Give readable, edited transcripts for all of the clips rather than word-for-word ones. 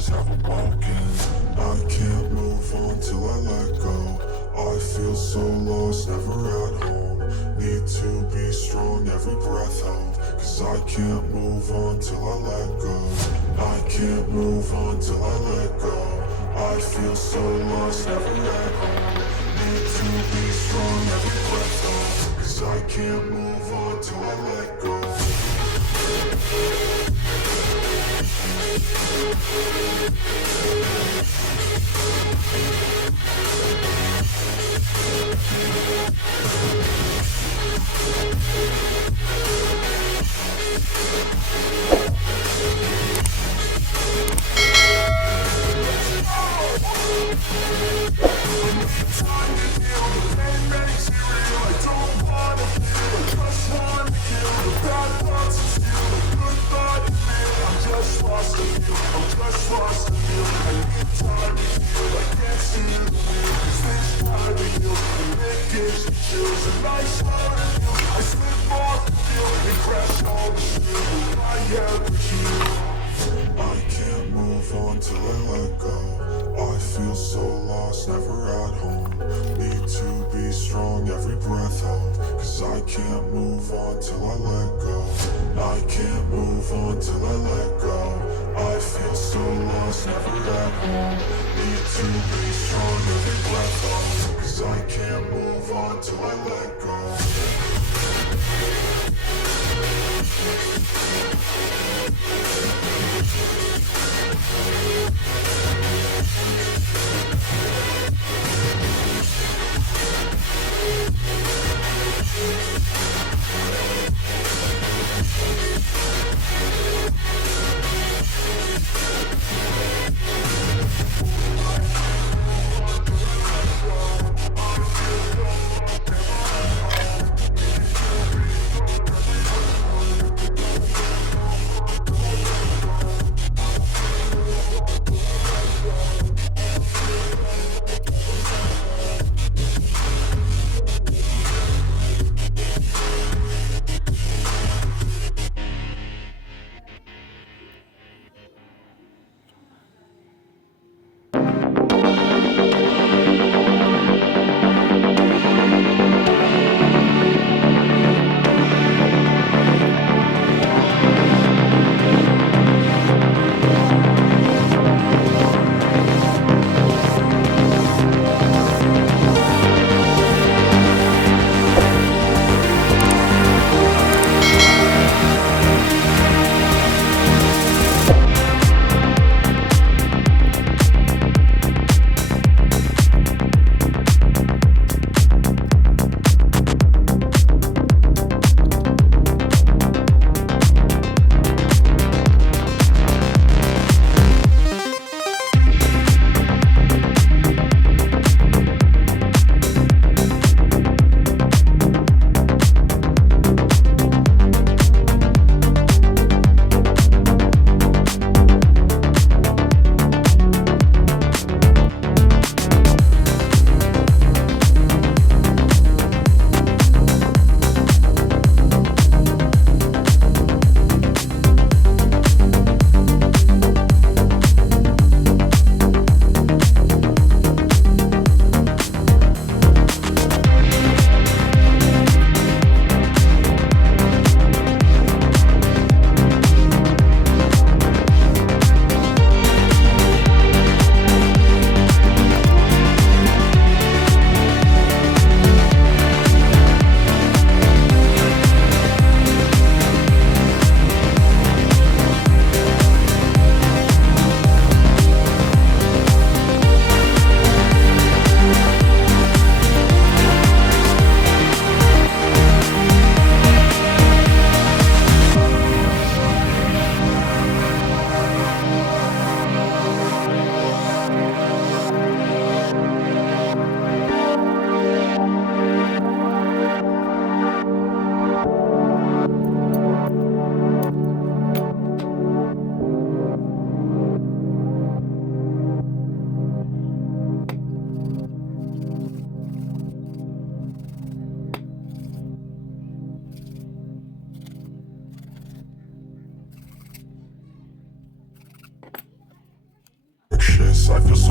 scars have them walking. I can't move on till I let go. I feel so lost, never at home. Need to be strong, every breath hold. Cause I can't move on till I let go. I can't move on till I let go. I feel so lost, never at home. Need to be strong, every breath hold. Cause I can't move on till I let go. I can't move on till I let go. I feel so lost, never at home. Need to be strong, every breath hold. Cause I can't move on till I let go. I can't move on till I let go. I feel so lost, never at home. Need to be strong, every breath hold. Cause I can't move on till I let go.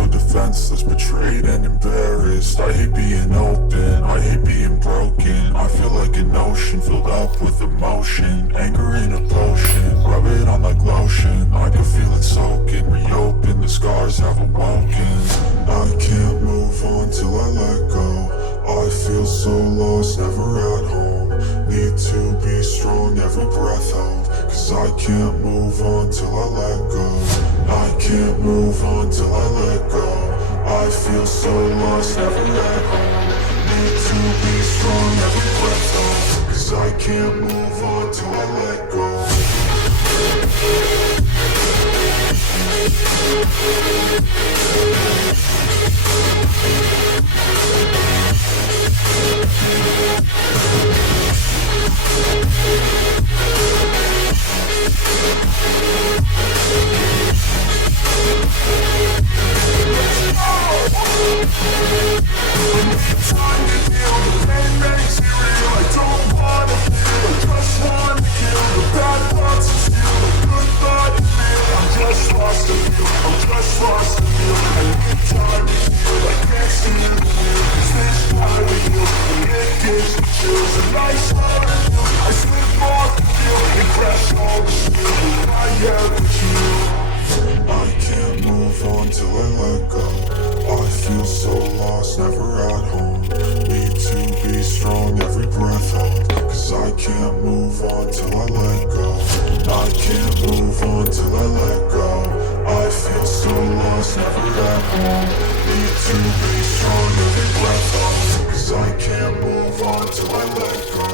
so defenseless, betrayed and embarrassed. I hate being open, I hate being broken. I feel like an ocean filled up with emotion. Anger in a potion, rub it on like lotion. I can feel it soaking, reopen, the scars have awoken. I can't move on till I let go. I feel so lost, never at home. Need to be strong, every breath hold. Cause I can't move on till I let go. I can't move on till I let go. I feel so lost, never at home. Need to be strong, every breath hold. Cause I can't move on till I let go. I can't move on till I let go. I feel so lost, never at home. Need to be strong, every breath hold. Cause I can't move on till I let go. I can't move on till I let go. I feel so lost, never at home. Need to be strong, every breath hold. Cause I can't move on till I let go.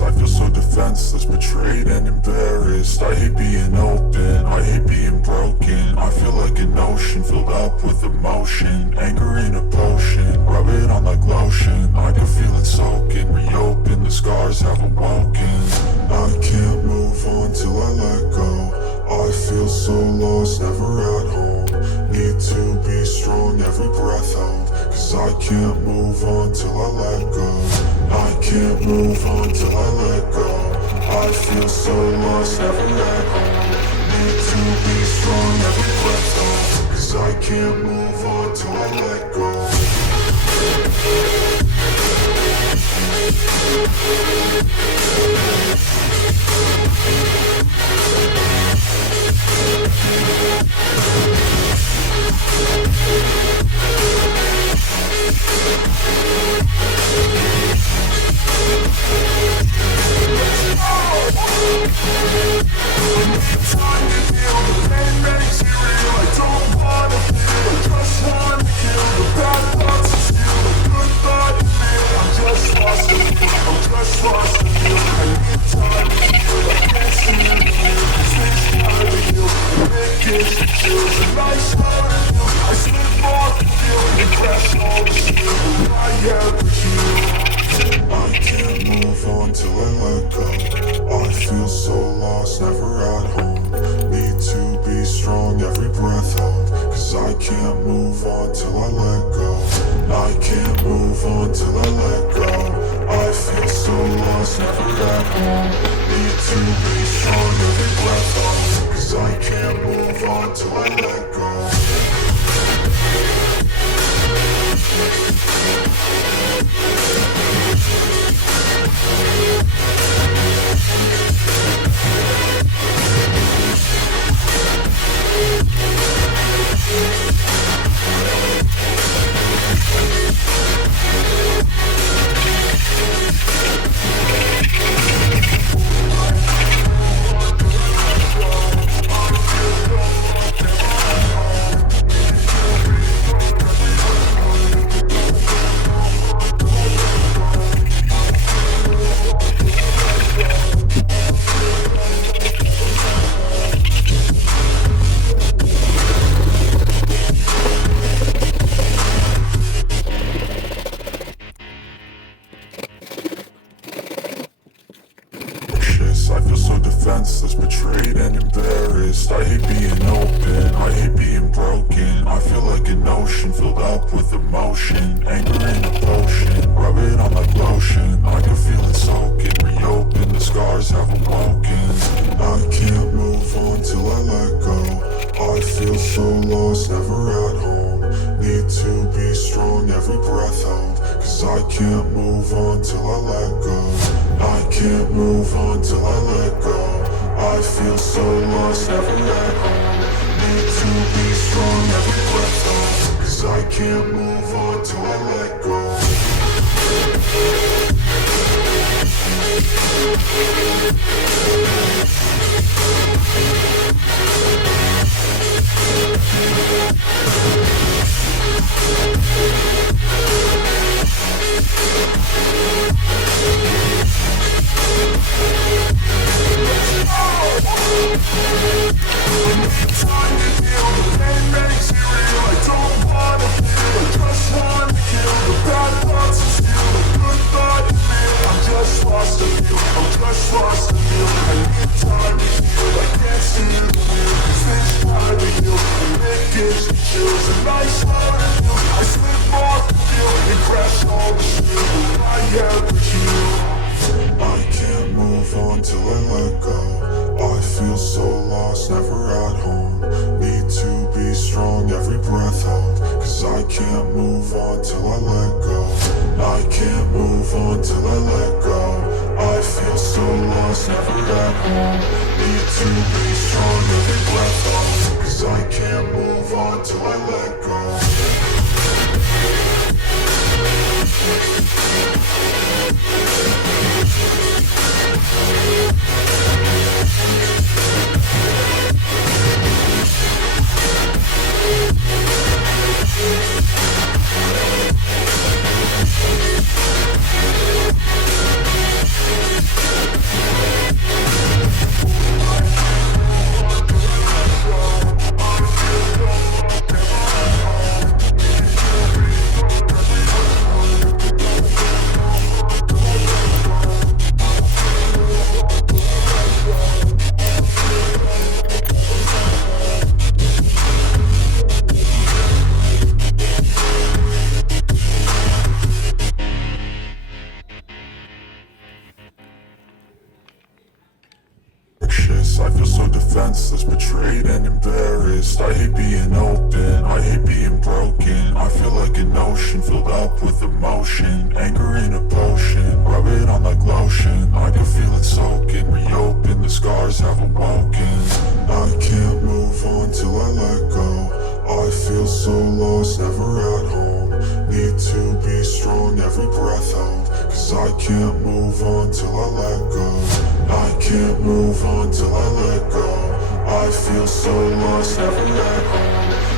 I feel so defenseless, betrayed and embarrassed. I hate being open, I hate being broken. I feel like an ocean filled up with emotion. Anger in a potion, rub it on like lotion. I can feel it soaking, reopen, the scars have awoken. I can't move on till I let go. I feel so lost, never at home. Need to be strong, every breath hold. Cause I can't move on till I let go. I can't move on till I let go. I feel so lost, never at home. Need to be strong, every breath hold. Cause I can't move on till I let go. I can't move on till I let go. I feel so lost, never at home. Need to be strong, every breath hold. Cause I can't move on till I let go. I can't move on till I let go. I feel so lost, never at home. Need to be strong, every breath hold. Cause I can't move on till I let go. defenseless, betrayed and embarrassed. I hate being open, I hate being broken. I feel like an ocean filled up with emotion. Anger in a potion, rub it on like lotion. I can feel it soaking, reopen, the scars have awoken. I can't move on till I let go. I feel so lost, never at home. Need to be strong, every breath hold. Cause I can't move on till I let go. I can't move on till I let go. I feel so lost, never at home. Need to be strong, every breath hold. Cause I can't move on till I let go. I can't move on till I let go. I feel so lost, never at home. Need to be strong, every breath hold. Cause I can't move on till I let go. I can't move on till I let go. I feel so lost, never at home. Need to be strong, every breath hold. Cause I can't move on till I let go. I feel so defenseless, betrayed and embarrassed. I hate being open, I hate being broken. I feel like an ocean filled up with emotion. Anger in a potion, rub it on like lotion. I can feel it soaking, reopen, the scars have awoken. I can't move on till I let go. I feel so lost, never at home. Need to be strong, every breath hold. Cause I can't move on till I let go. I can't move on till I let go. I feel so lost, never at home.